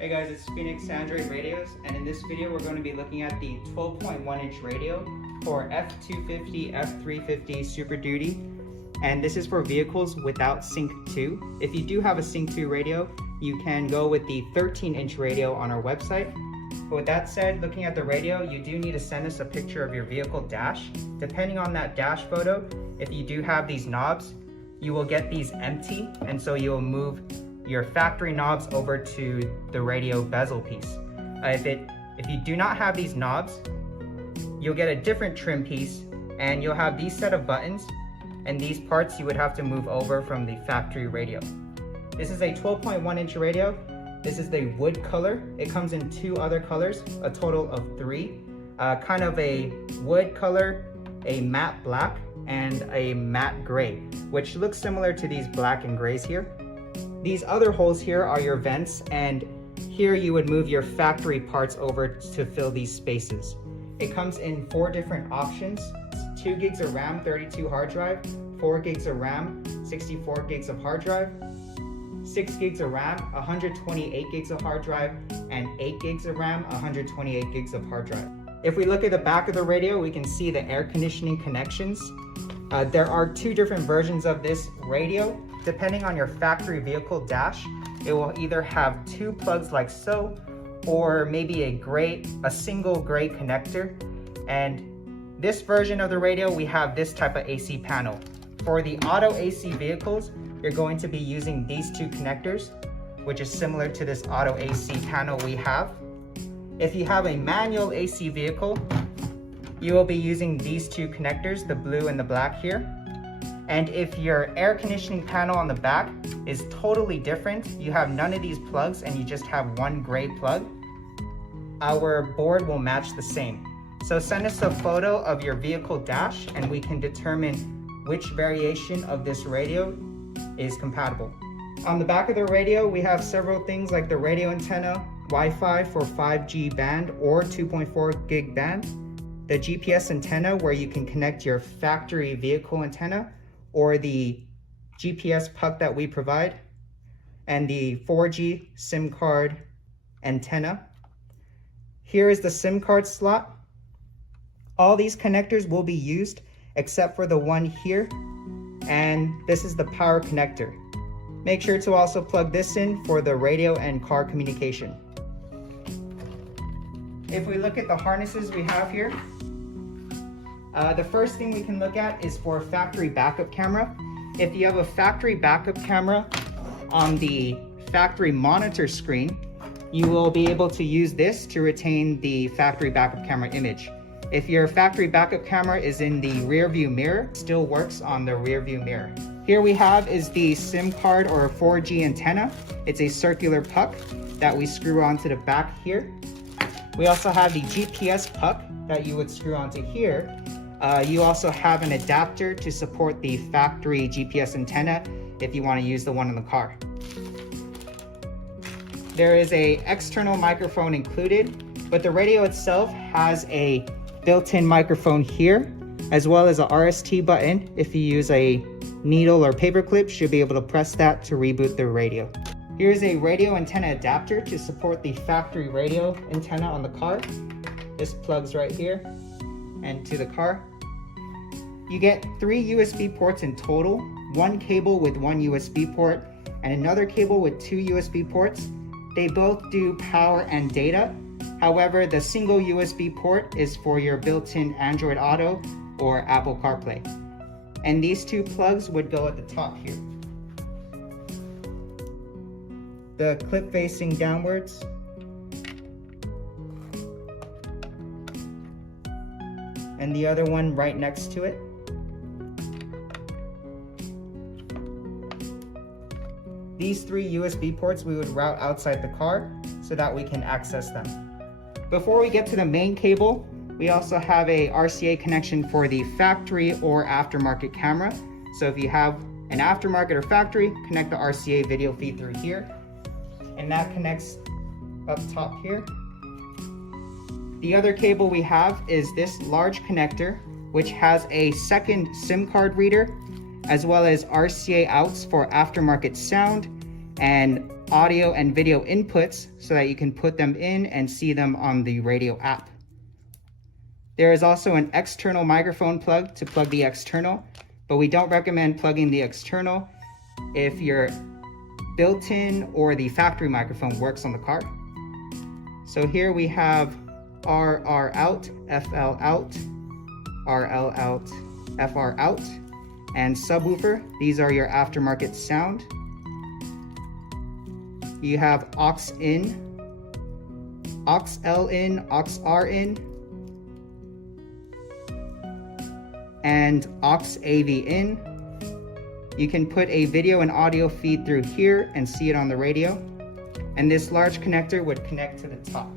Hey guys, it's Phoenix Android Radios, and in this video we're going to be looking at the 12.1 inch radio for F250 F350 Super Duty, and this is for vehicles without Sync 2. If you do have a Sync 2 radio, you can go with the 13 inch radio on our website. But with that said, looking at the radio, you do need to send us a picture of your vehicle dash. Depending on that dash photo, if you do have these knobs, you will get these empty, and so you will move your factory knobs over to the radio bezel piece. If you do not have these knobs, you'll get a different trim piece, and you'll have these set of buttons, and these parts you would have to move over from the factory radio. This is a 12.1 inch radio. This is the wood color. It comes in two other colors, a total of three. Kind of a wood color, a matte black, and a matte gray, which looks similar to these black and grays here. These other holes here are your vents, and here you would move your factory parts over to fill these spaces. It comes in 4 different options: 2 gigs of RAM, 32 hard drive, 4 gigs of RAM, 64 gigs of hard drive, 6 gigs of RAM, 128 gigs of hard drive, and 8 gigs of RAM, 128 gigs of hard drive. If we look at the back of the radio, we can see the air conditioning connections. There are 2 different versions of this radio. Depending on your factory vehicle dash, it will either have 2 plugs like so, or maybe a single gray connector. And this version of the radio, we have this type of AC panel. For the auto AC vehicles, you're going to be using these 2 connectors, which is similar to this auto AC panel we have. If you have a manual AC vehicle, you will be using these 2 connectors, the blue and the black here. And if your air conditioning panel on the back is totally different, you have none of these plugs and you just have 1 gray plug, our board will match the same. So send us a photo of your vehicle dash and we can determine which variation of this radio is compatible. On the back of the radio, we have several things like the radio antenna, Wi-Fi for 5G band or 2.4 gig band, the GPS antenna where you can connect your factory vehicle antenna, or the GPS puck that we provide, and the 4G SIM card antenna. Here is the SIM card slot. All these connectors will be used except for the one here, and this is the power connector. Make sure to also plug this in for the radio and car communication. If we look at the harnesses we have here, the first thing we can look at is for factory backup camera. If you have a factory backup camera on the factory monitor screen, you will be able to use this to retain the factory backup camera image. If your factory backup camera is in the rear view mirror, it still works on the rear view mirror. Here we have is the SIM card or 4G antenna. It's a circular puck that we screw onto the back here. We also have the GPS puck that you would screw onto here. You also have an adapter to support the factory GPS antenna if you want to use the one in the car. There is an external microphone included, but the radio itself has a built-in microphone here, as well as a RST button. If you use a needle or paper clip, you'll be able to press that to reboot the radio. Here's a radio antenna adapter to support the factory radio antenna on the car. This plugs right here and to the car. You get 3 USB ports in total, 1 cable with 1 USB port and another cable with 2 USB ports. They both do power and data. However, the single USB port is for your built-in Android Auto or Apple CarPlay. And these 2 plugs would go at the top here. The clip facing downwards. And the other one right next to it. These 3 USB ports we would route outside the car so that we can access them. Before we get to the main cable, we also have a RCA connection for the factory or aftermarket camera. So if you have an aftermarket or factory, connect the RCA video feed through here. And that connects up top here. The other cable we have is this large connector, which has a second SIM card reader, as well as RCA outs for aftermarket sound and audio and video inputs so that you can put them in and see them on the radio app. There is also an external microphone plug to plug the external, but we don't recommend plugging the external if your built-in or the factory microphone works on the car. So here we have RR out, FL out, RL out, FR out, and subwoofer. These are your aftermarket sound. You have aux in, aux L in, aux R in, and aux AV in. You can put a video and audio feed through here and see it on the radio. And this large connector would connect to the top.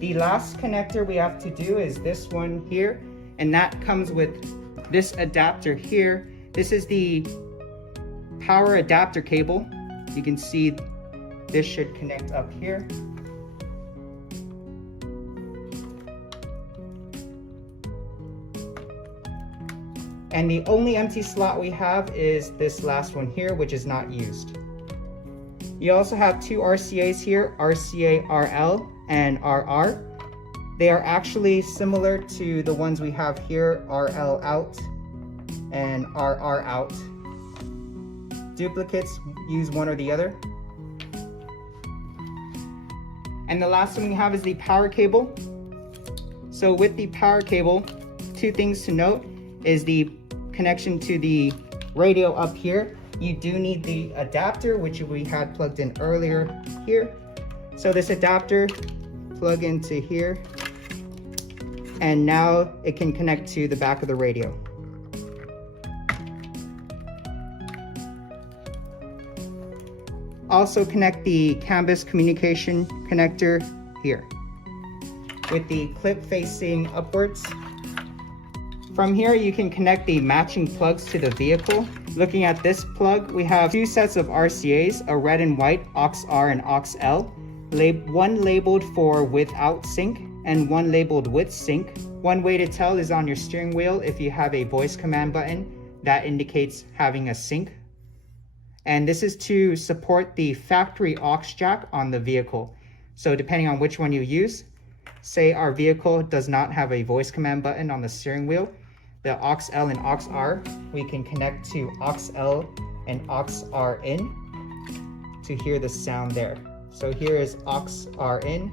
The last connector we have to do is this one here, and that comes with this adapter here. This is the power adapter cable. You can see this should connect up here. And the only empty slot we have is this last one here, which is not used. You also have two RCAs here, RCA RL and RR. They are actually similar to the ones we have here, RL out and RR out. Duplicates use one or the other. And the last one we have is the power cable. So with the power cable, two things to note is the connection to the radio up here. You do need the adapter, which we had plugged in earlier here. So this adapter, plug into here, and now it can connect to the back of the radio. Also connect the canvas communication connector here with the clip facing upwards. From here, you can connect the matching plugs to the vehicle. Looking at this plug, we have two sets of RCAs, a red and white aux-R and aux-L, one labeled for without sync and one labeled with sync. One way to tell is on your steering wheel. If you have a voice command button, that indicates having a sync. And this is to support the factory aux jack on the vehicle. So depending on which one you use, say our vehicle does not have a voice command button on the steering wheel, the aux-L and aux-R, we can connect to aux-L and aux-R in to hear the sound there. So here is aux-R in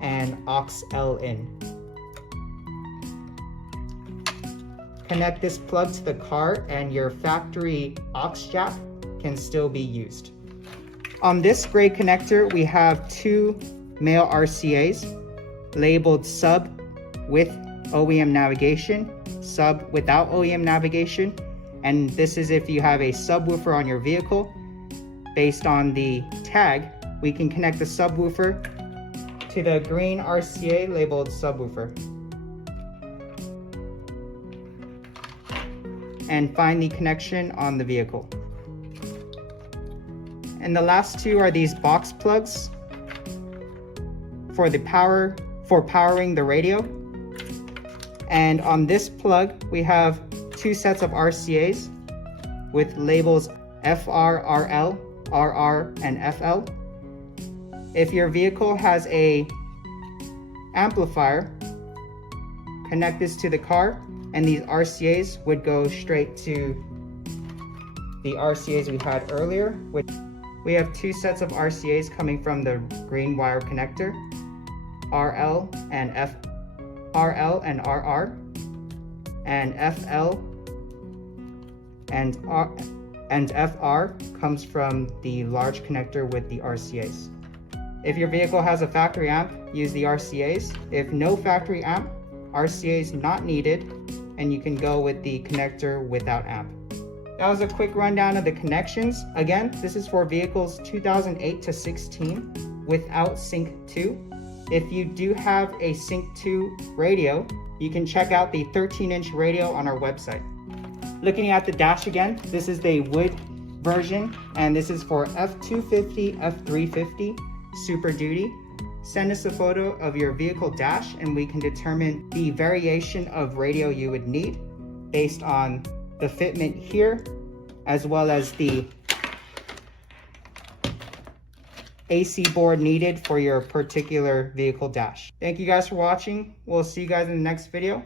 and aux-L in. Connect this plug to the car and your factory aux jack can still be used. On this gray connector, we have two male RCAs labeled sub with OEM navigation, sub without OEM navigation, and this is if you have a subwoofer on your vehicle. Based on the tag, we can connect the subwoofer to the green RCA labeled subwoofer and find the connection on the vehicle. And the last two are these box plugs for powering the radio. And on this plug, we have two sets of RCAs with labels FR, RL, RR, and FL. If your vehicle has a amplifier, connect this to the car, and these RCAs would go straight to the RCAs we had earlier. We have two sets of RCAs coming from the green wire connector, RL and RR, and FL and FR comes from the large connector with the RCAs. If your vehicle has a factory amp, use the RCAs. If no factory amp, RCAs not needed, and you can go with the connector without amp. That was a quick rundown of the connections. Again, this is for vehicles 2008 to 16 without Sync 2. If you do have a Sync 2 radio, you can check out the 13-inch radio on our website. Looking at the dash again, this is the wood version, and this is for F250 F350 Super Duty. send us a photo of your vehicle dash and we can determine the variation of radio you would need based on the fitment here, as well as the AC board needed for your particular vehicle dash. Thank you guys for watching. We'll see you guys in the next video.